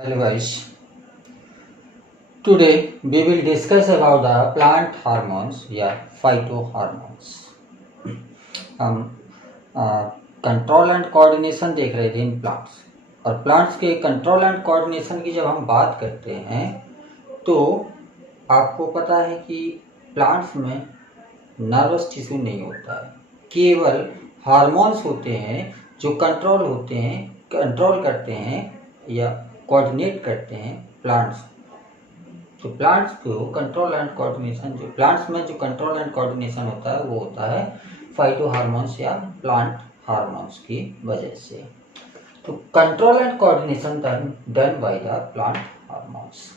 Hello guys, today we will discuss about the plant hormones या phytohormones। हम control and coordination देख रहे थे इन प्लांट्स, और प्लांट्स के कंट्रोल एंड कोऑर्डिनेशन की जब हम बात करते हैं तो आपको पता है कि प्लांट्स में नर्वस टिश्यू नहीं होता है, केवल हार्मोन्स होते हैं जो कंट्रोल करते हैं या कोऑर्डिनेट करते हैं प्लांट्स। तो प्लांट्स को कंट्रोल एंड कोऑर्डिनेशन, जो प्लांट्स में जो कंट्रोल एंड कोऑर्डिनेशन होता है वो होता है फाइटो हार्मोन्स या प्लांट हार्मोन्स की वजह से। तो control and coordination done by the plant hormones.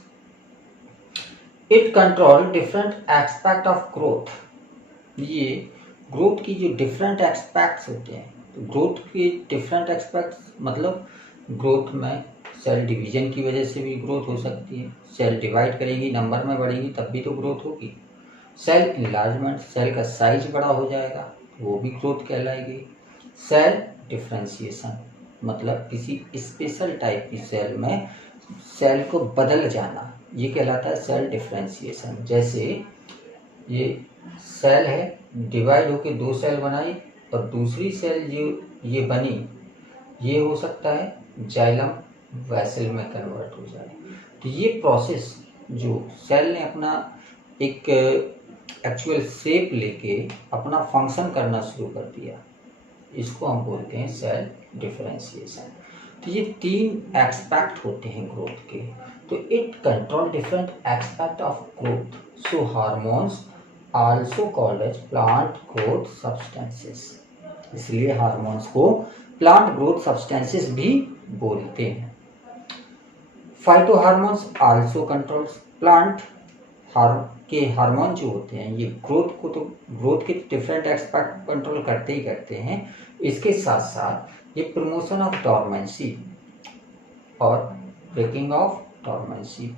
It control different aspect of growth. ये ग्रोथ की जो डिफरेंट एस्पेक्ट्स होते हैं, तो ग्रोथ के डिफरेंट एस्पेक्ट्स मतलब ग्रोथ में सेल डिवीजन की वजह से भी ग्रोथ हो सकती है, सेल डिवाइड करेगी, नंबर में बढ़ेगी तब भी तो ग्रोथ होगी। सेल इनलार्जमेंट, सेल का साइज बड़ा हो जाएगा, वो भी ग्रोथ कहलाएगी। सेल डिफ्रेंशिएशन मतलब किसी स्पेशल टाइप की सेल में सेल को बदल जाना, ये कहलाता है सेल डिफ्रेंशिएशन। जैसे ये सेल है, डिवाइड होके दो सेल बनाई और दूसरी सेल जो ये बनी, ये हो सकता है जाइलम वेसल में कन्वर्ट हो जाए। तो ये प्रोसेस जो सेल ने अपना एक एक्चुअल शेप लेके अपना फंक्शन करना शुरू कर दिया, इसको हम बोलते हैं सेल डिफरेंशिएशन। तो ये तीन एस्पेक्ट होते हैं ग्रोथ के। तो it control different aspect of growth, so hormones also called as plant growth substances. इसलिए हार्मोन्स को प्लांट ग्रोथ सब्सटेंसेस भी बोलते हैं। Phyto hormones also controls plant के हार्मोन जो होते हैं ये ग्रोथ के डिफरेंट एस्पेक्ट कंट्रोल करते ही करते हैं। इसके साथ साथ ये प्रमोशन ऑफ डॉर्मेंसी और ब्रेकिंग ऑफ डॉर्मेंसी।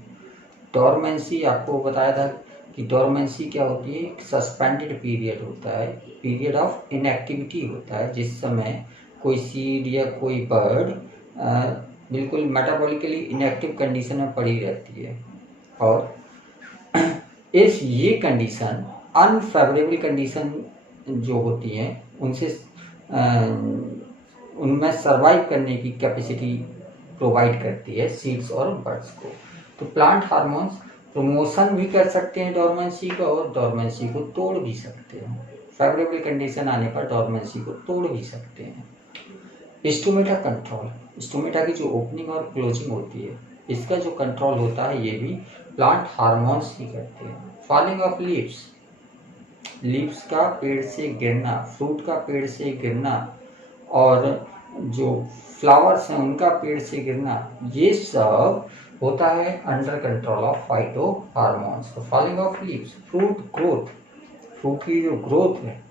डॉर्मेंसी आपको बताया था कि डॉर्मेंसी क्या होती है, एक सस्पेंडेड पीरियड होता है, पीरियड ऑफ इनएक्टिविटी होता है, जिस समय कोई सीड या कोई बर्ड बिल्कुल मेटाबॉलिकली इनएक्टिव कंडीशन में पड़ी रहती है। और ये कंडीशन अनफेवरेबल कंडीशन जो होती हैं उनसे उनमें सरवाइव करने की कैपेसिटी प्रोवाइड करती है सीड्स और बर्ड्स को। तो प्लांट हार्मोन्स प्रमोशन भी कर सकते हैं डॉर्मेंसी का, और डॉर्मेंसी को तोड़ भी सकते हैं। फेवरेबल कंडीशन आने पर डॉर्मेंसी को तोड़ भी सकते हैं। स्टोमेटा कंट्रोल, स्टोमेटा की जो ओपनिंग और क्लोजिंग होती है, इसका जो कंट्रोल होता है ये भी प्लांट हार्मोन्स ही करते हैं। फॉलिंग ऑफ लीव्स, लीव्स का पेड़ से गिरना, फ्रूट का पेड़ से गिरना, और जो फ्लावर्स हैं उनका पेड़ से गिरना, ये सब होता है under control of phyto hormones. Falling of leaves, fruit growth, fruit की जो ग्रोथ है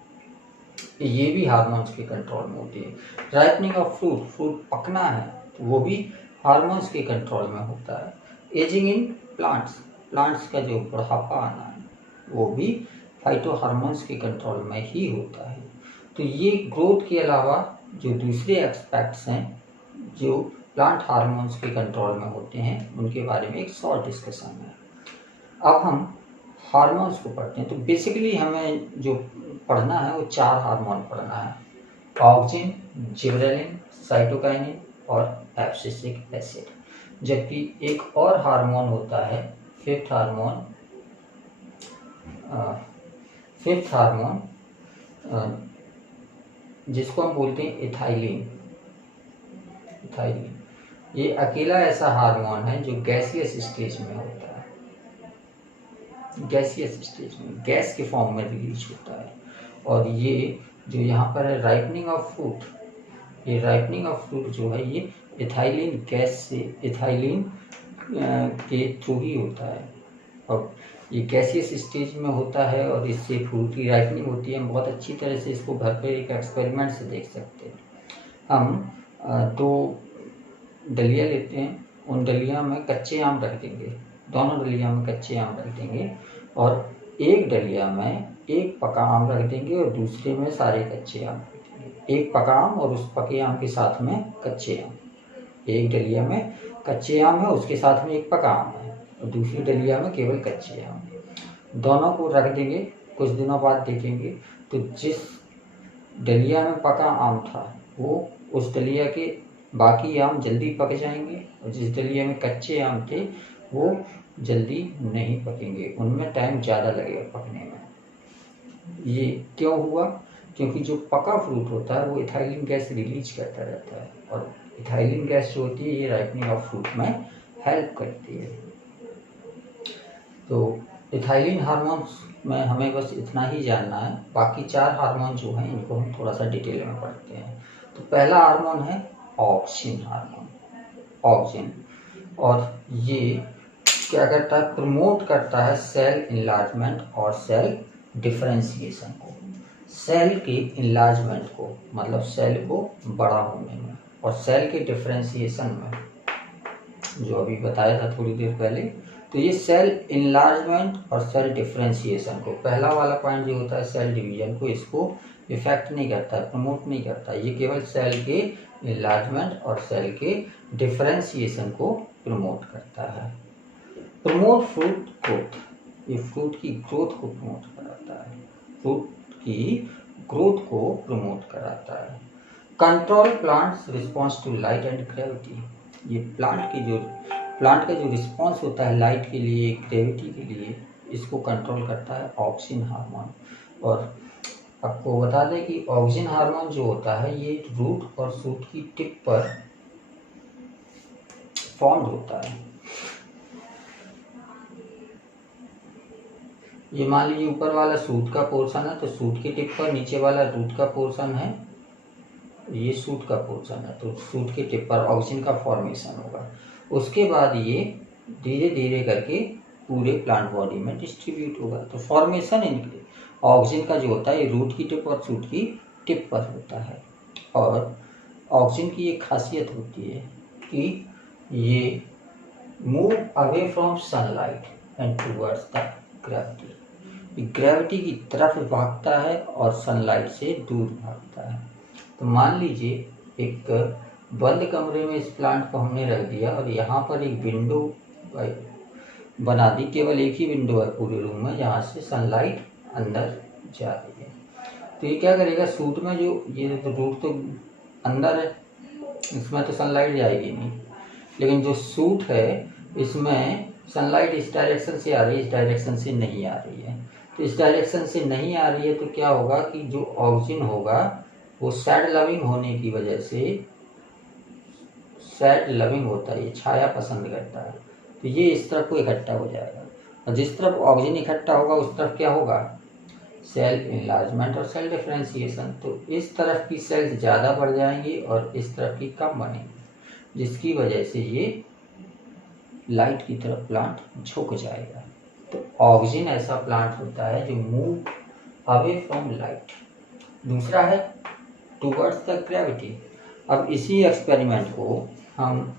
ये भी हार्मोन्स के कंट्रोल में होती है। राइपनिंग ऑफ फ्रूट, फ्रूट पकना है तो वो भी हार्मोन्स के कंट्रोल में होता है। एजिंग इन प्लांट्स, प्लांट्स का जो बुढ़ापा आना है वो भी फाइटो हार्मोन्स के कंट्रोल में ही होता है। तो ये ग्रोथ के अलावा जो दूसरे एस्पेक्ट्स हैं जो प्लांट हार्मोन्स के कंट्रोल में होते हैं उनके बारे में एक शॉर्ट डिस्कशन है। अब हम हार्मोन्स को पढ़ते हैं। तो बेसिकली हमें जो पढ़ना है वो चार हार्मोन पढ़ना है, ऑक्सिन, जिबरेलिन, साइटोकाइनिन और एब्सिसिक एसिड। जबकि एक और हार्मोन होता है फिफ्थ हार्मोन जिसको हम बोलते हैं इथाइलिन। ये अकेला ऐसा हार्मोन है जो गैसियस स्टेज में होता है, गैसियस स्टेज में गैस के फॉर्म में रिलीज होता है। और ये जो यहाँ पर है राइपनिंग ऑफ फ्रूट, ये राइपनिंग ऑफ फ्रूट जो है ये इथाइलिन गैस से, इथाइलिन के थ्रू ही होता है। और ये गैसियस स्टेज में होता है और इससे फ्रूट की राइपनिंग होती है। हम बहुत अच्छी तरह से इसको घर पे एक एक्सपेरिमेंट से देख सकते हैं। हम दो डलिया लेते हैं, उन डलिया में कच्चे आम रख देंगे, दोनों डलिया में कच्चे आम रख देंगे, और एक डलिया में एक पका आम रख देंगे और दूसरे में सारे कच्चे आम रख देंगे। एक पका आम और उस पके आम के साथ में कच्चे आम, एक डलिया में कच्चे आम है, उसके साथ में एक पका आम है, और दूसरी डलिया में केवल कच्चे आम है। दोनों को रख देंगे, कुछ दिनों बाद देखेंगे तो जिस डलिया में पका आम था वो उस डलिया के बाकी आम जल्दी पक जाएंगे, और जिस डलिया में कच्चे आम थे वो जल्दी नहीं पकेंगे, उनमें टाइम ज़्यादा लगेगा पकने में। ये क्यों हुआ? क्योंकि जो पका फ्रूट होता है वो इथाइलिन गैस रिलीज करता रहता है, और इथाइलिन गैस जो होती है ये राइपनिंग ऑफ फ्रूट में हेल्प करती है। तो इथाइलिन हार्मोन्स में हमें बस इतना ही जानना है, बाकी 4 हार्मोन जो हैं इनको हम थोड़ा सा डिटेल में पढ़ते हैं। तो पहला हार्मोन है ऑक्सिन हार्मोन, ऑक्सिन, और ये क्या करता है? प्रमोट करता है सेल इनलार्जमेंट और सेल डिफरेंशिएशन को। सेल के इनलार्जमेंट को मतलब सेल को बड़ा होने में, और सेल के डिफरेंशिएशन में, जो अभी बताया था थोड़ी देर पहले। तो ये सेल इनलार्जमेंट और सेल डिफरेंशिएशन को, पहला वाला पॉइंट जो होता है सेल डिवीजन को, इसको इफेक्ट नहीं करता है, प्रमोट नहीं करता, ये केवल सेल के इनलार्जमेंट और सेल के डिफरेंशिएशन को प्रमोट करता है। प्रमोट फ्रूट ग्रोथ, ये फ्रूट की ग्रोथ को प्रमोट कराता है, फ्रूट की ग्रोथ को प्रमोट कराता है। Control plants response to light and gravity, ये प्लांट का जो रिस्पॉन्स होता है लाइट के लिए, ग्रेविटी के लिए, इसको कंट्रोल करता है ऑक्सिन हार्मोन। और आपको बता दें कि ऑक्सिन हार्मोन जो होता है ये रूट और शूट की टिप पर फॉर्म्ड होता है। ये मान लीजिए ऊपर वाला शूट का पोर्शन है, तो शूट की टिप पर, नीचे वाला रूट का पोर्शन है, ये शूट का पोर्शन है, तो शूट की टिप पर ऑक्सिन का फॉर्मेशन होगा। उसके बाद ये धीरे धीरे करके पूरे प्लांट बॉडी में डिस्ट्रीब्यूट होगा। तो फॉर्मेशन इनके ऑक्सिन का जो होता है ये रूट की टिप और शूट की टिप पर होता है। और ऑक्सिन की एक खासियत होती है कि ये move away from sunlight and towards the gravity, gravity की तरफ भागता है और सनलाइट से दूर भागता है। तो मान लीजिए एक बंद कमरे में इस प्लांट को हमने रख दिया, और यहाँ पर एक विंडो बना दी, केवल एक ही विंडो है पूरे रूम में जहाँ से सनलाइट अंदर जा रही है। तो ये क्या करेगा, सूट में जो ये तो रूट तो अंदर है, इसमें तो सनलाइट जाएगी नहीं, लेकिन जो सूट है इसमें सनलाइट इस डायरेक्शन से आ रही है, इस डायरेक्शन से नहीं आ रही है। तो इस डायरेक्शन से नहीं आ रही है तो क्या होगा कि जो ऑक्सिन होगा वो सैड लविंग होने की वजह से, सैड लविंग होता है, ये छाया पसंद करता है, तो ये इस तरफ को इकट्ठा हो जाएगा, और जिस तरफ ऑक्सिन इकट्ठा होगा उस तरफ क्या होगा, सेल इनलार्जमेंट और सेल डिफरेंशिएशन। तो इस तरफ की सेल्स ज़्यादा बढ़ जाएंगी और इस तरफ की कम बनेंगी, जिसकी वजह से ये लाइट की तरफ प्लांट झुक जाएगा। तो ऑक्सिन ऐसा प्लांट होता है जो मूव अवे फ्रॉम लाइट। दूसरा है टूवर्ड्स द ग्रेविटी। अब इसी एक्सपेरिमेंट को हम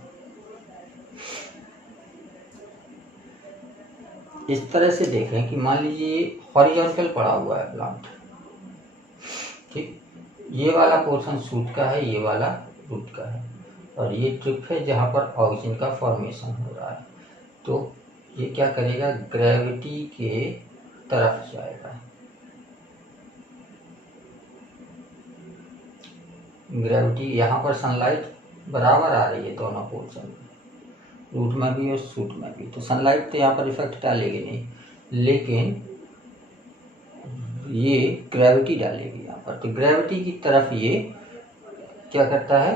इस तरह से देखें कि मान लीजिए हॉरिजॉन्टल पड़ा हुआ है प्लांट, ठीक, ये वाला पोर्शन शूट का है, ये वाला रूट का है, और ये ट्रिप है जहाँ पर ऑक्सिन का फॉर्मेशन हो रहा है। तो ये क्या करेगा, ग्रेविटी के तरफ जाएगा, ग्रेविटी, यहाँ पर सनलाइट बराबर आ रही है दोनों पोर्शन में, रूट में भी और शूट में भी, तो सनलाइट तो यहाँ पर इफेक्ट डालेगी नहीं, लेकिन ये ग्रेविटी डालेगी यहाँ पर। तो ग्रेविटी की तरफ ये क्या करता है,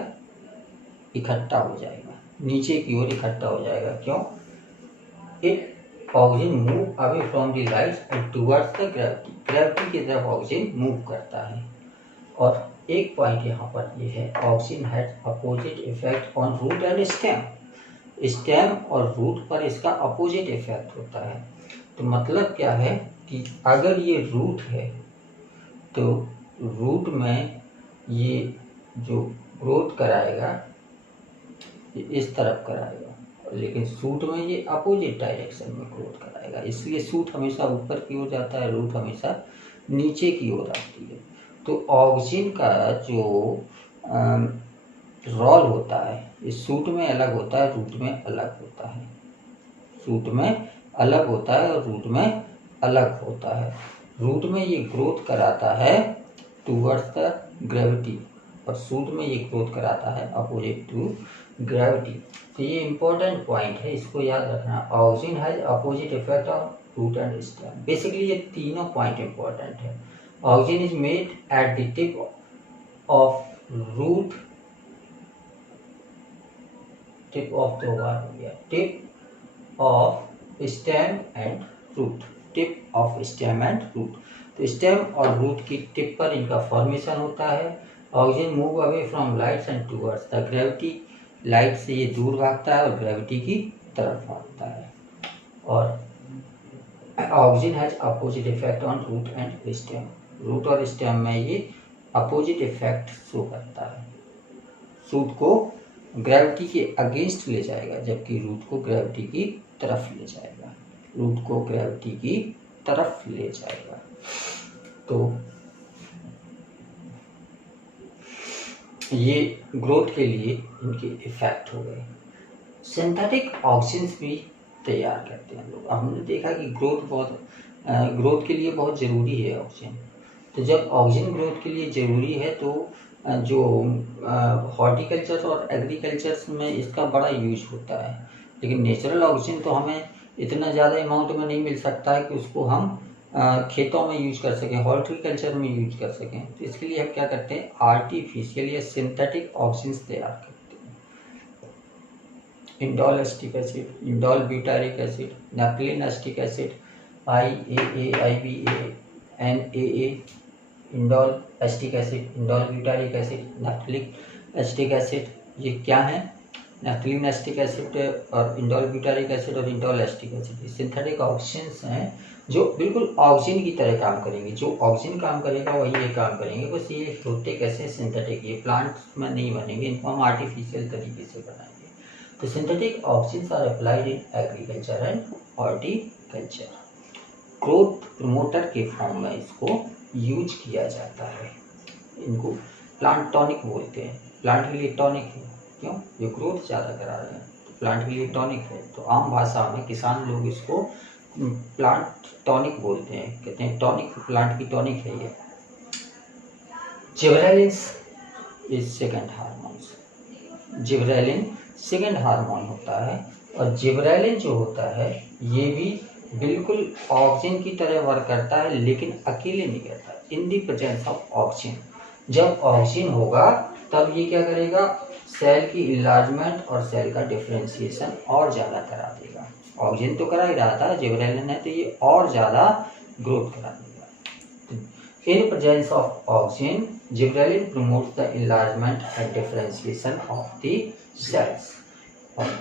इकट्ठा हो जाएगा, नीचे की ओर इकट्ठा हो जाएगा। क्यों? It auxin move away from the light and towards the gravity, gravity की तरफ ऑक्सिन मूव करता है। और एक पॉइंट यहाँ पर ये है, auxin has opposite effect on root and stem, stem और रूट पर इसका अपोजिट इफेक्ट होता है। तो मतलब क्या है कि अगर ये रूट है तो रूट में ये जो ग्रोथ कराएगा ये इस तरफ कराएगा, लेकिन शूट में ये अपोजिट डायरेक्शन में ग्रोथ कराएगा, इसलिए शूट हमेशा ऊपर की ओर जाता है, रूट हमेशा नीचे की ओर आती है। तो ऑक्सिन का जो रोल होता है, इस सूट में अलग होता है, रूट में अलग होता है। सूट में अलग होता है और रूट में अलग होता है। रूट में ये ग्रोथ कराता है टूवर्ड्स द ग्रेविटी और सूट में ये ग्रोथ कराता है अपोजिट टू ग्रेविटी। तो ये इंपॉर्टेंट पॉइंट है, इसको याद रखना। Auxin has opposite effect on root and stem. Basically ये तीनों पॉइंट इंपॉर्टेंट है। Auxin is made at the tip of root, tip of दो बार हो गया, tip of stem and root, tip of stem and root. तो stem और root की टिप पर इनका फॉर्मेशन होता है। Oxygen move away from lights and towards the gravity, light से ये दूर भागता है और ग्रेविटी की तरफ भागता है। और oxygen has opposite effect on root and stem, root और स्टेम में ये अपोजिट इफेक्ट शो करता है। सूट को ग्रेविटी के अगेंस्ट ले जाएगा जबकि रूट को ग्रेविटी की तरफ ले जाएगा, रूट को ग्रेविटी की तरफ ले जाएगा। तो ये ग्रोथ के लिए इनके इफेक्ट हो गए। सिंथेटिक ऑक्सीजन भी तैयार करते हैं लोग। हमने देखा कि ग्रोथ के लिए बहुत ज़रूरी है ऑक्सीजन। तो जब ऑक्सीजन ग्रोथ के लिए ज़रूरी है तो जो हॉर्टिकल्चर और एग्रीकल्चर में इसका बड़ा यूज होता है, लेकिन नेचुरल ऑक्सीजन तो हमें इतना ज़्यादा अमाउंट में नहीं मिल सकता है कि उसको हम खेतों में यूज कर सकें, हॉर्टिकल्चर में यूज कर सकें। तो इसके लिए हम क्या करते हैं, आर्टिफिशियल या सिंथेटिक ऑक्सीजन तैयार करते हैं। Indole acetic acid, indole butyric acid, naphthalene acetic acid, IAA, IBA, NAA, indole acetic acid, indole butyric acid, naphthalic acetic acid. ये क्या है, नेप्थलीन एस्टिक एसिड और इंडोल ब्यूटारिक एसिड और इंडोल एस्टिक एसिड, ये synthetic oxygens हैं जो बिल्कुल oxygen की तरह काम करेंगे। जो ऑक्सीजन काम करेगा वही ये काम करेंगे, बस ये होते कैसे सिंथेटिक, ये प्लांट्स में नहीं बनेंगे, इनको हम आर्टिफिशियल तरीके से बनाएंगे। तो synthetic oxygens are applied in agriculture and horticulture. Growth promoter के फॉर्म में इसको यूज किया जाता है। इनको प्लांट टॉनिक बोलते हैं। प्लांट के लिए टॉनिक है, क्यों, जो ग्रोथ ज़्यादा करा रहे हैं, तो प्लांट के लिए टॉनिक है। तो आम भाषा में किसान लोग इसको प्लांट टॉनिक बोलते हैं, कहते हैं टॉनिक, प्लांट की टॉनिक है ये। Gibberellin is second hormone. Gibberellin second hormone होता है और जिबरेलिन जो होता है ये भी बिल्कुल ऑक्सीजन की तरह वर्क करता है, लेकिन अकेले नहीं करता, इन दी प्रेजेंस ऑफ ऑक्सीजन। जब ऑक्सीजन होगा तब ये क्या करेगा, सेल की इलार्जमेंट और सेल का डिफरेंशिएशन और ज़्यादा करा देगा। ऑक्सीजन तो करा ही रहा था, जिबरेलिन है तो ये और ज़्यादा ग्रोथ करा देगा। In presence of oxygen gibberellin promotes the enlargement and differentiation of the cells. और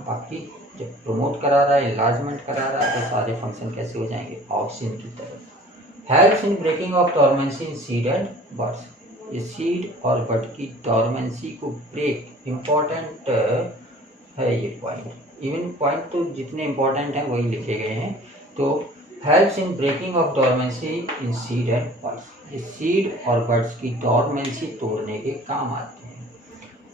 बाकी जब प्रमोट करा रहा है, इलार्जमेंट करा रहा है, तो सारे फंक्शन कैसे हो जाएंगे, ऑक्सीजन की तरफ। Helps in breaking of dormancy in seed and buds. ये सीड और बड की डोरमेंसी को ब्रेक, इम्पोर्टेंट है ये पॉइंट। इवन पॉइंट तो जितने इम्पोर्टेंट हैं वही लिखे गए हैं। तो helps in breaking of dormancy in seed and buds, ये सीड और बड्स की डोरमेंसी तोड़ने के काम आते हैं।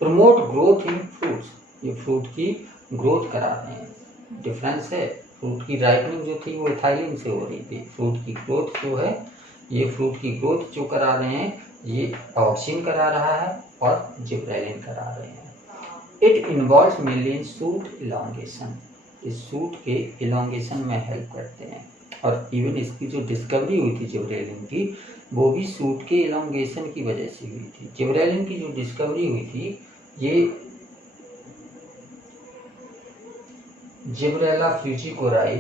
प्रमोट ग्रोथ इन फ्रूट्स, ये फ्रूट की ग्रोथ करा रहे हैं। डिफरेंस है, फ्रूट की राइपनिंग जो थी वो इथाइलिन से हो रही थी, फ्रूट की ग्रोथ जो है, ये फ्रूट की ग्रोथ जो करा रहे हैं ये ऑक्सीजन करा रहा है और जिबरेलिन करा रहे हैं। It involves mainly in suit elongation, इस सूट के इलॉन्गेशन में हेल्प करते हैं। और इवन इसकी जो डिस्कवरी हुई थी जिबरेलिन की, वो भी सूट के इलॉन्गेशन की वजह से हुई थी। जिबरेलिन की जो डिस्कवरी हुई थी, ये जिब्रेला फ्यूजिकोराई,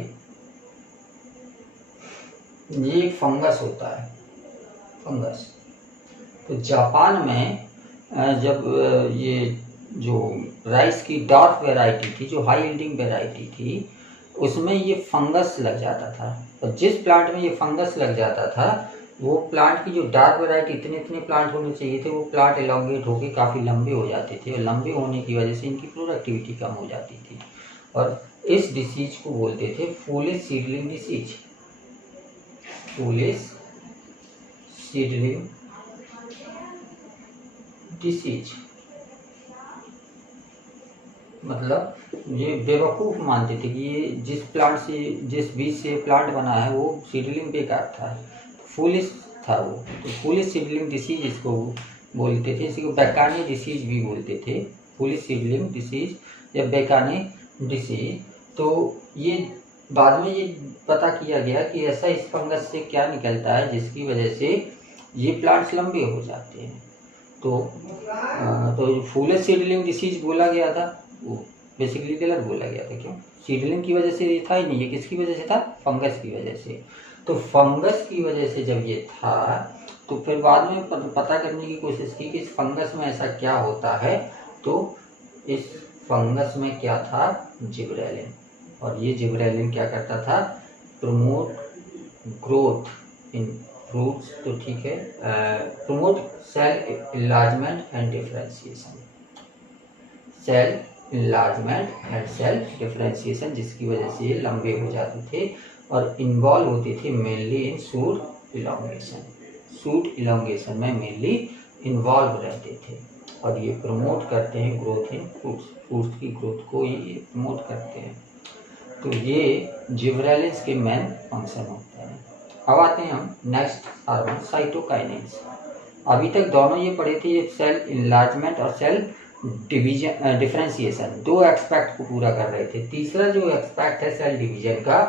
ये एक फंगस होता है, फंगस। तो जापान में जब ये जो राइस की डार्क वैरायटी थी, जो हाई यील्डिंग वैरायटी थी, उसमें ये फंगस लग जाता था। और जिस प्लांट में ये फंगस लग जाता था, वो प्लांट की जो डार्क वैरायटी, इतने प्लांट होने चाहिए थे, वो प्लांट एलोंगेट होकर काफ़ी लंबे हो जाते थे, और लंबे होने की वजह से इनकी प्रोडक्टिविटी कम हो जाती थी। और इस डिसीज को बोलते थे foolish seedling disease, foolish seedling disease. मतलब ये बेवकूफ़ मानते थे कि ये जिस बीज से प्लांट बना है वो सीडलिंग बेकार था, फूलिश था वो। तो फूलिश सीडलिंग डिसीज इसको बोलते थे, इसी को बेकाने डिसीज भी बोलते थे, फूलिश सीडलिंग डिसीज या बेकाने डिसीज। तो ये बाद में ये पता किया गया कि ऐसा इस फंगस से क्या निकलता है जिसकी वजह से ये प्लांट्स लंबे हो जाते हैं। तो फूलिश सीडलिंग डिसीज बोला गया था, वो बेसिकली गलत बोला गया था। क्यों? सीडलिंग की वजह से ये था ही नहीं, ये किसकी वजह से था? फंगस की वजह से। तो फंगस की वजह से जब ये था तो फिर बाद में पता करने की कोशिश की कि इस फंगस में ऐसा क्या होता है। तो इस फंगस में क्या था? जिबरेलिन। और ये जिबरेलिन क्या करता था? प्रमोट ग्रोथ इन फ्रूट्स, तो ठीक है, promote cell enlargement and differentiation, cell enlargement and cell differentiation, जिसकी वजह से ये लंबे हो जाते थे और इन्वॉल्व होते थे मेनली इन शूट इलॉन्गेशन, शूट इलॉन्गेशन में मेनली इन्वॉल्व रहते थे। और ये प्रमोट करते हैं ग्रोथ इन फ्रूट्स, फ्रूट्स की ग्रोथ को ये प्रमोट करते हैं। तो ये जिबरेलिन्स के मेन फंक्शन होते हैं। अब आते हैं हम नेक्स्ट हार्मोन साइटोकाइनेन्स। अभी तक दोनों ये पढ़े थे, ये सेल इनलार्जमेंट और सेल डिवीजन डिफरेंशिएशन, दो एक्सपेक्ट को पूरा कर रहे थे। तीसरा जो एक्सपेक्ट है सेल डिवीजन का,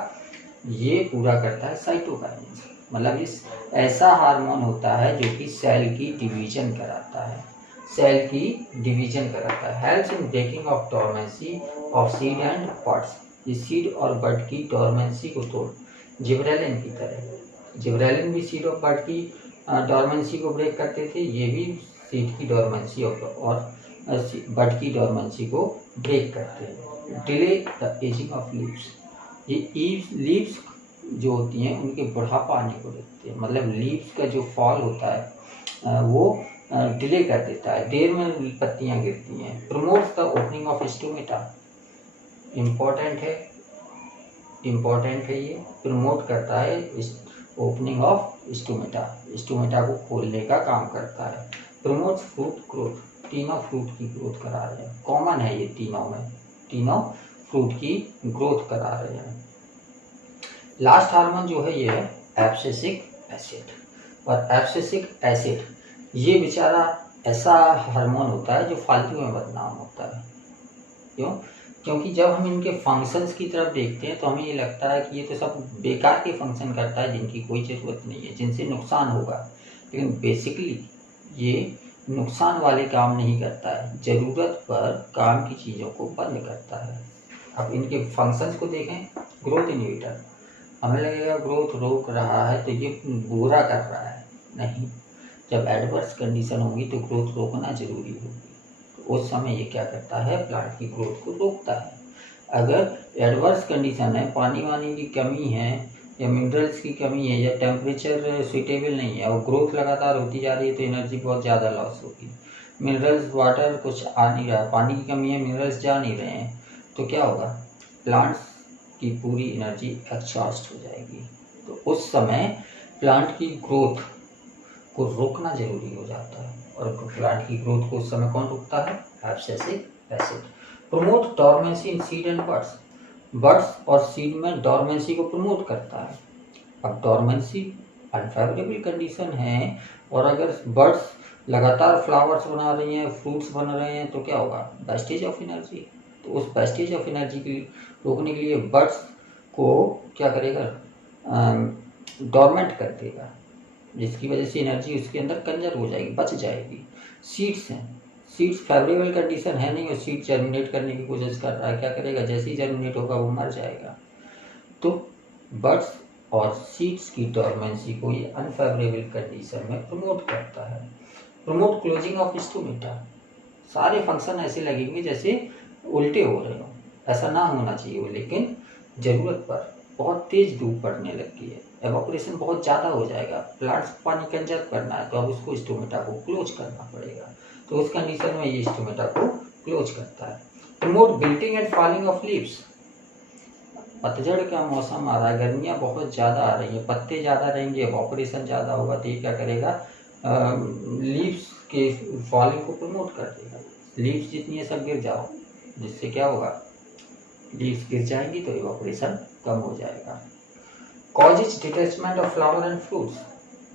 ये पूरा करता है साइटोकाइनेन्स। मतलब इस ऐसा हार्मोन होता है जो कि सेल की डिवीजन कराता है, सेल की डिवीजन कराता है। Helps in breaking of dormancy of seed and buds, ये सीड और बड की डोरमेंसी को तोड़, जिबरेलिन की तरह। जिबरेलिन भी सीड और बड की डोरमेंसी को ब्रेक करते थे, ये भी सीड की डोरमेंसी और बड की डोरमेंसी को ब्रेक करते हैं। Delay the ageing of leaves, ये लीव्स जो होती हैं उनके बुढ़ापा आने को देखते हैं, मतलब लीव्स का जो फॉल होता है वो डिले कर देता है, देर में पत्तियां गिरती हैं। Promotes the opening of stomata, important है ये, प्रमोट करता है ओपनिंग ऑफ स्टोमेटा, स्टोमेटा को खोलने का काम करता है। प्रमोट्स फ्रूट ग्रोथ, तीनों फ्रूट की ग्रोथ करा रहे हैं, कॉमन है ये तीनों में, तीनों फ्रूट की ग्रोथ करा रहे हैं। लास्ट हार्मोन जो है ये है एब्सिसिक एसिड। और एब्सिसिक एसिड ये बेचारा ऐसा हार्मोन होता है जो फालतू में बदनाम होता है। क्यों? क्योंकि जब हम इनके फंक्शंस की तरफ देखते हैं तो हमें ये लगता है कि ये तो सब बेकार के फंक्शन करता है जिनकी कोई ज़रूरत नहीं है, जिनसे नुकसान होगा। लेकिन बेसिकली ये नुकसान वाले काम नहीं करता है, ज़रूरत पर काम की चीज़ों को बंद करता है। अब इनके फंक्शंस को देखें। ग्रोथ इनहिबिटर, हमें लगेगा ग्रोथ रोक रहा है तो ये बुरा कर रहा है, नहीं। जब एडवर्स कंडीशन होगी तो ग्रोथ रोकना जरूरी होगी, तो उस समय ये क्या करता है? प्लांट की ग्रोथ को रोकता है। अगर एडवर्स कंडीशन है, पानी वानी की कमी है या मिनरल्स की कमी है या टेम्परेचर सुइटेबल नहीं है और ग्रोथ लगातार होती जा रही है तो एनर्जी बहुत ज़्यादा लॉस होगी। मिनरल्स वाटर कुछ आ नहीं रहा, पानी की कमी है, मिनरल्स जा नहीं रहे हैं, तो क्या होगा? प्लांट्स की पूरी एनर्जी एग्जॉस्ट हो जाएगी। तो उस समय प्लांट की ग्रोथ को रोकना जरूरी हो जाता है। और प्लांट की ग्रोथ को उस समय कौन रोकता है? Abscisic acid. Promote dormancy in seed and buds, buds और सीड में डोरमेंसी को प्रमोट करता है। अब डोरमेंसी अनफेवरेबल कंडीशन है और अगर बड्स लगातार फ्लावर्स बना रही हैं, फ्रूट्स बन रहे हैं, तो क्या होगा? Wastage of energy. तो उस वेस्टेज ऑफ एनर्जी की रोकने के लिए बड्स को क्या करेगा? डोरमेंट कर देगा, जिसकी वजह से एनर्जी उसके अंदर कंजर्व हो जाएगी, बच जाएगी। सीड्स हैं, सीड्स फेवरेबल कंडीशन है नहीं और सीड जर्मिनेट करने की कोशिश कर रहा है, क्या करेगा? जैसे ही जर्मिनेट होगा वो मर जाएगा। तो बड्स और सीड्स की डोरमेंसी को ये अनफेवरेबल कंडीशन में प्रमोट करता है। प्रमोट क्लोजिंग ऑफ स्टोमेटा, सारे फंक्शन ऐसे लगेंगे जैसे उल्टे हो रहे हो, ऐसा ना होना चाहिए, लेकिन ज़रूरत पर बहुत तेज धूप पड़ने लगती है, एवापोरेशन बहुत ज़्यादा हो जाएगा, प्लांट्स को पानी कंजर्व करना है तो अब उसको स्टोमेटा को क्लोज करना पड़ेगा। तो उस कंडीशन में ये स्टोमेटा को क्लोज करता है। Promote wilting and falling of leaves, पतझड़ का मौसम आ रहा है, गर्मियाँ बहुत ज़्यादा आ रही हैं, पत्ते ज़्यादा रहेंगे, एवापोरेशन ज़्यादा होगा, तो ये क्या करेगा? लीव्स के फॉलिंग को प्रमोट कर देगा। लीव्स जितनी है सब गिर जाओ, जिससे क्या होगा, लीव्स गिर जाएंगी तो इवापोरेशन कम हो जाएगा। Causes detachment of flower and fruits,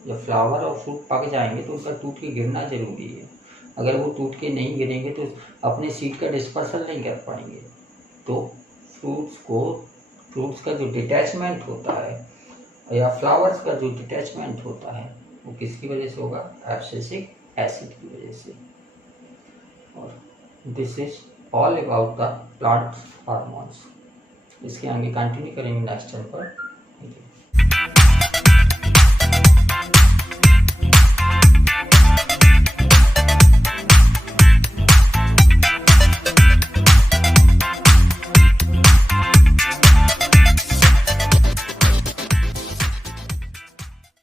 जब फ्लावर और फ्रूट पक जाएंगे तो उनका टूट के गिरना जरूरी है। अगर वो टूट के नहीं गिरेंगे तो अपने सीड का डिस्पर्सल नहीं कर पाएंगे। तो फ्रूट्स का जो डिटैचमेंट होता है या फ्लावर्स का जो डिटैचमेंट होता है वो किसकी वजह से होगा, एब्सिसिक एसिड की वजह से। और this is all about the plant hormones. इसके आगे कंटिन्यू करेंगे नेक्स्ट टाइम पर।